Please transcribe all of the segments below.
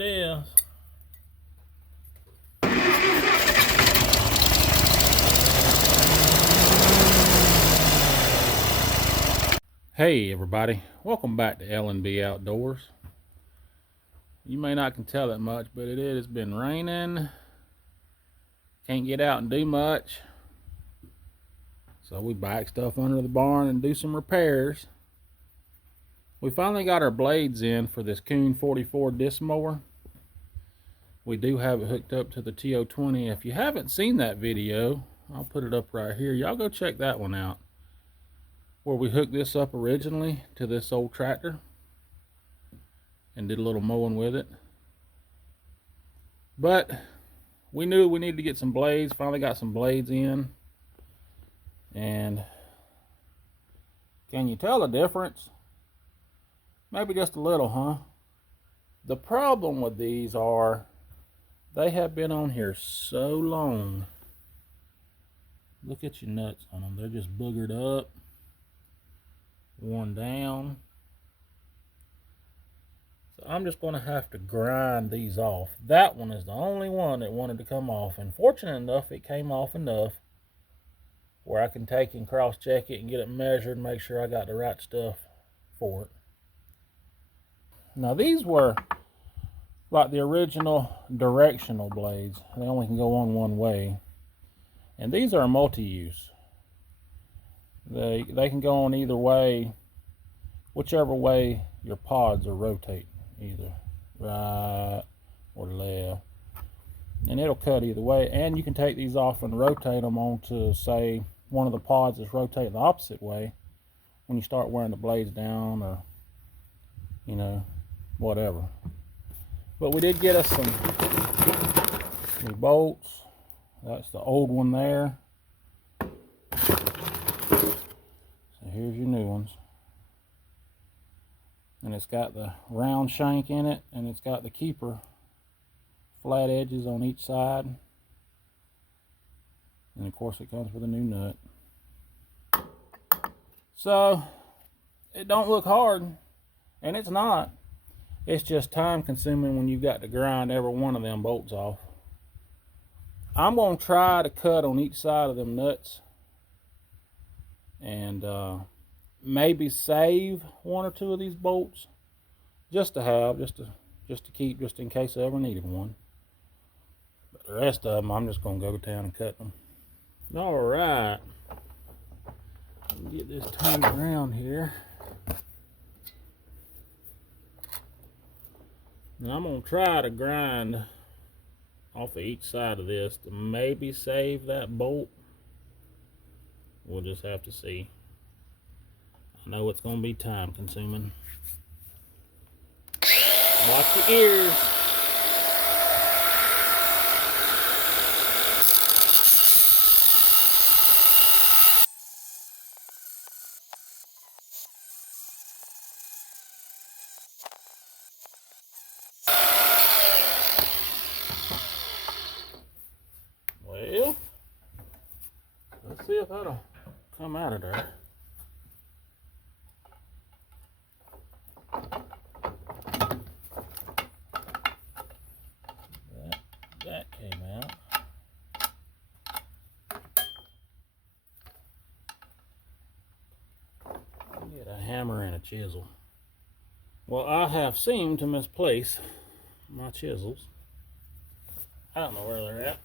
it is. Hey everybody, welcome back to L&B Outdoors. You may not can tell it much, but it has been raining. Can't get out and do much. So we back stuff under the barn and do some repairs. We finally got our blades in for this Kuhn 44 disc mower. We do have it hooked up to the TO20. If you haven't seen that video, I'll put it up right here. Y'all go check that one out, where we hooked this up originally to this old tractor and did a little mowing with it. But we knew we needed to get some blades. Finally got some blades in. And can you tell the difference? Maybe just a little, huh? The problem with these are they have been on here so long. Look at your nuts on them. They're just boogered up, worn down. So I'm just going to have to grind these off. That one is the only one that wanted to come off. And fortunate enough, it came off enough where I can take and cross-check it and get it measured and make sure I got the right stuff for it. Now these were like the original directional blades. They only can go on one way. And these are multi-use. They can go on either way, whichever way your pods are rotating, either right or left. And it'll cut either way. And you can take these off and rotate them onto, say, one of the pods is rotating the opposite way when you start wearing the blades down, or, you know, whatever. But we did get us some new bolts. That's the old one there. So here's your new ones. And it's got the round shank in it, and it's got the keeper flat edges on each side. And of course it comes with a new nut. So it don't look hard, and it's not. It's just time consuming when you've got to grind every one of them bolts off. I'm going to try to cut on each side of them nuts and maybe save one or two of these bolts just to have, just to keep, just in case I ever needed one. But the rest of them, I'm just going to go to town and cut them. All right, get this turned around here. And I'm going to try to grind off of each side of this to maybe save that bolt. We'll just have to see. I know it's going to be time consuming. Watch your ears. Well, let's see if that'll come out of there. That came out. Get a hammer and a chisel. Well, I have seemed to misplace my chisels. I don't know where they're at.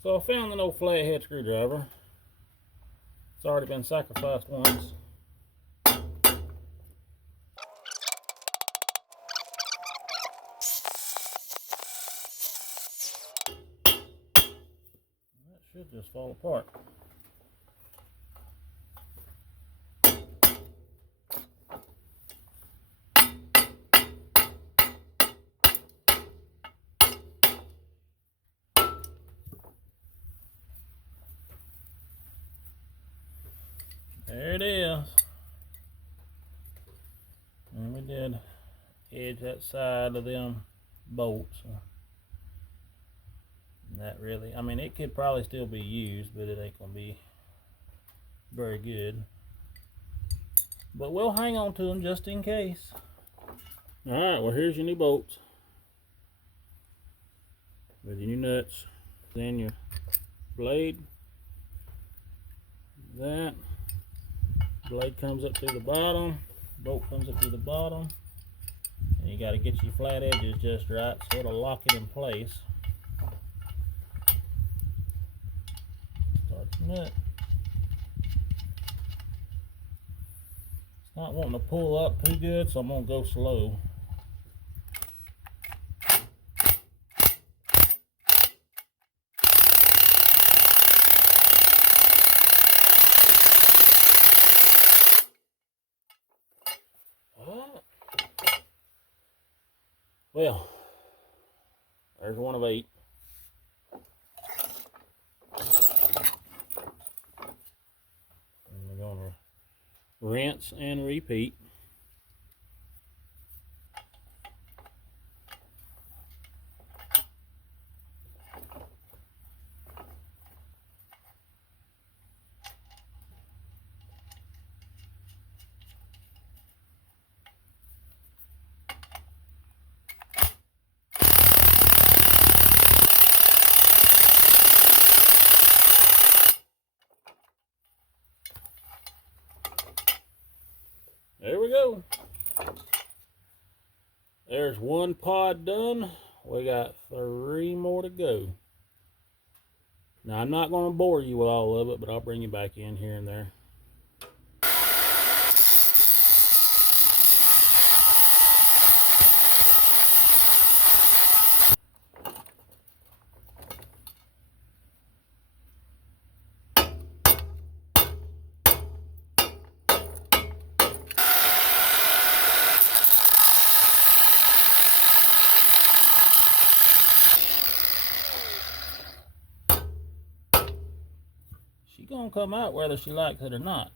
So I found an old flathead screwdriver. It's already been sacrificed once. That should just fall apart. There it is. And we did edge that side of them bolts. And that really, I mean, it could probably still be used, but it ain't gonna be very good. But we'll hang on to them just in case. Alright, well here's your new bolts. with your new nuts. Then your blade. That blade comes up through the bottom, bolt comes up through the bottom, and you got to get your flat edges just right so it'll lock it in place. Start the nut. It's not wanting to pull up too good, so I'm going to go slow. Well, there's one of 8. And we're going to rinse and repeat. There we go. There's one pod done. We got 3 more to go. Now, I'm not going to bore you with all of it, but I'll bring you back in here and there. She's going to come out whether she likes it or not.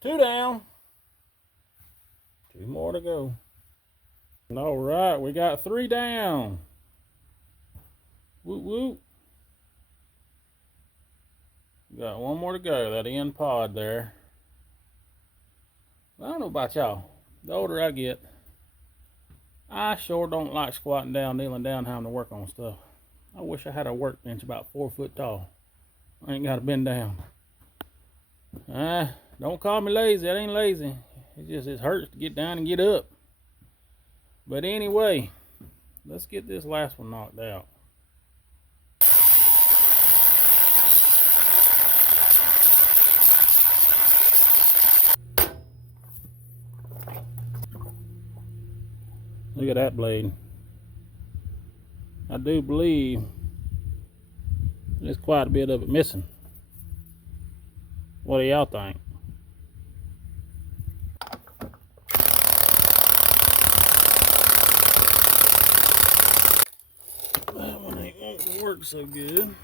Two down. 2 more to go. All right, we got 3 down. Whoop, whoop. Got 1 more to go, that end pod there. I don't know about y'all. The older I get, I sure don't like squatting down, kneeling down, having to work on stuff. I wish I had a workbench about 4 foot tall. I ain't got to bend down. Don't call me lazy. I ain't lazy. It hurts to get down and get up. But anyway, let's get this last one knocked out. Look at that blade. I do believe there's quite a bit of it missing. What do y'all think? That one ain't won't work so good,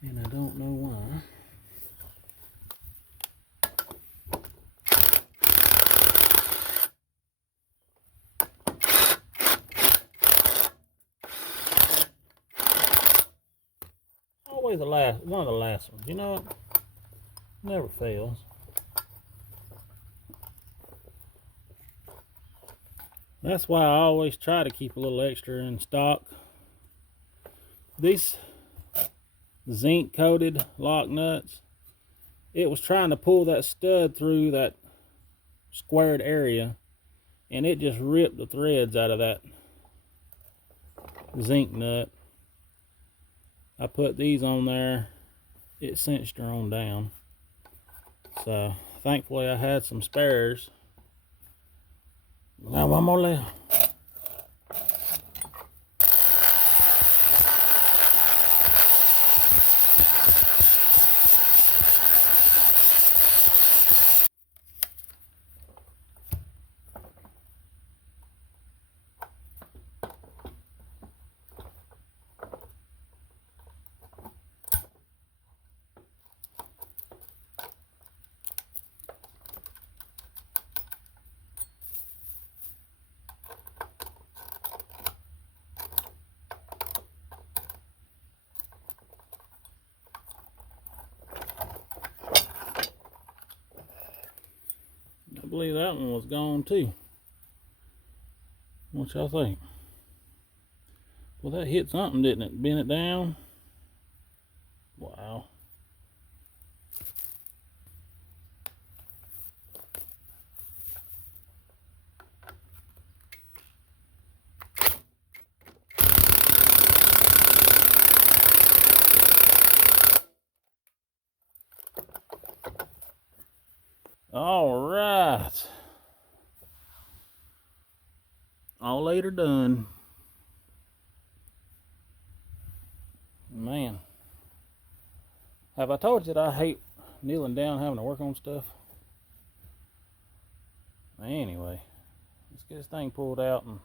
and I don't know why. Always one of the last ones. You know it never fails. That's why I always try to keep a little extra in stock. These zinc coated lock nuts, it was trying to pull that stud through that squared area, and it just ripped the threads out of that zinc nut. I put these on there, it cinched her on down. So thankfully I had some spares. Now one more left. I believe that one was gone too. What y'all think? Well, that hit something, didn't it? Bent it down. Wow. All right. All later done. Man. Have I told you that I hate kneeling down having to work on stuff? Anyway, let's get this thing pulled out and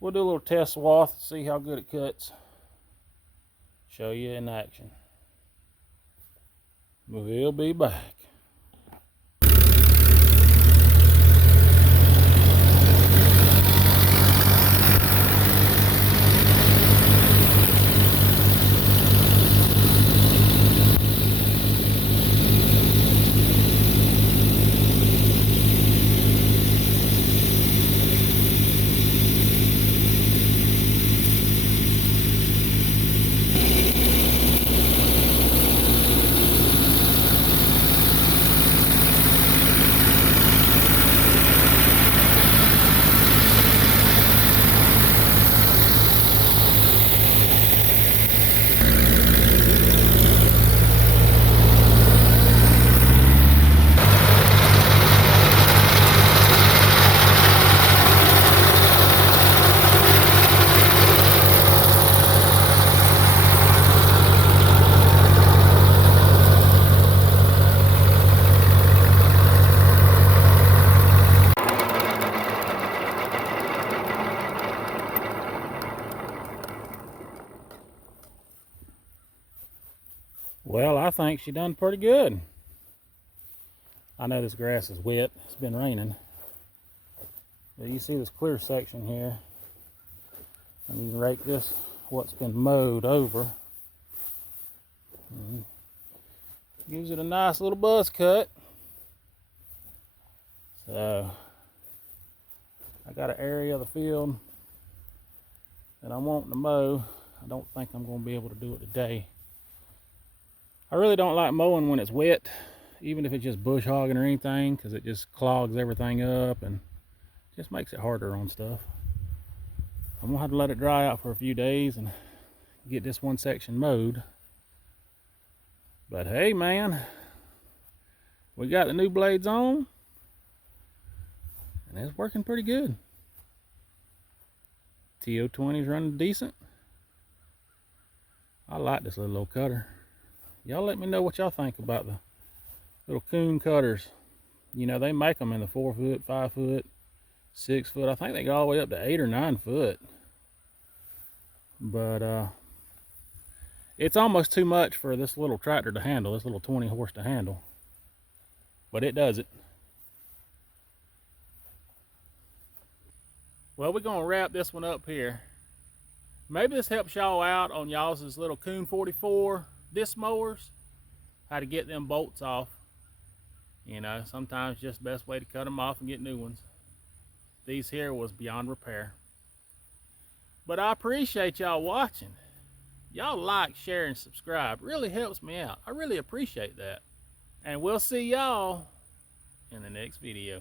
we'll do a little test swath to see how good it cuts. Show you in action. We'll be back. Well, I think she done pretty good. I know this grass is wet. It's been raining. But you see this clear section here. And you can rake this, what's been mowed over. And gives it a nice little buzz cut. So, I got an area of the field that I'm wanting to mow. I don't think I'm going to be able to do it today. I really don't like mowing when it's wet, even if it's just bush hogging or anything, because it just clogs everything up and just makes it harder on stuff. I'm gonna have to let it dry out for a few days and get this one section mowed. But hey man, we got the new blades on and it's working pretty good. TO20 is running decent. I like this little old cutter. Y'all let me know what y'all think about the little Kuhn cutters. You know, they make them in the 4 foot, 5 foot, 6 foot. I think they go all the way up to 8 or 9 foot. But it's almost too much for this little tractor to handle, this little 20 horse to handle. But it does it. Well, we're gonna wrap this one up here. Maybe this helps y'all out on y'all's little Kuhn 44 disc mowers, how to get them bolts off. You know, sometimes just the best way to cut them off and get new ones. These here was beyond repair. But I appreciate y'all watching. Y'all like, share, and subscribe. It really helps me out. I really appreciate that. And we'll see y'all in the next video.